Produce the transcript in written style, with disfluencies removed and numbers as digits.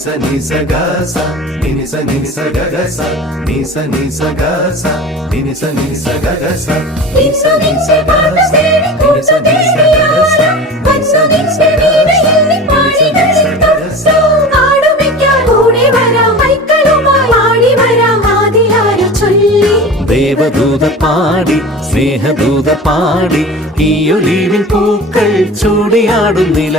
sa ni sa ga sa ni sa ga ga sa ni sa ga sa ni sa ga ga sa ni sa പാട്ട് തേടി കൂട്ടു തേടിയാല മനസ്സതിന്റെ വീണയിൽ പാടികളിൽ തൊട്ടു ആടുമിക്കാൻ ഓടി വരാം മൈക്കളുമായി ആടി വരാം ആദിയാര ചൊല്ലി ദേവദൂത പാടി സ്നേഹദൂത പാടി ഈ ഒലിവിൻ പൂക്കൾ ചൂടിയാടുന്നില്ല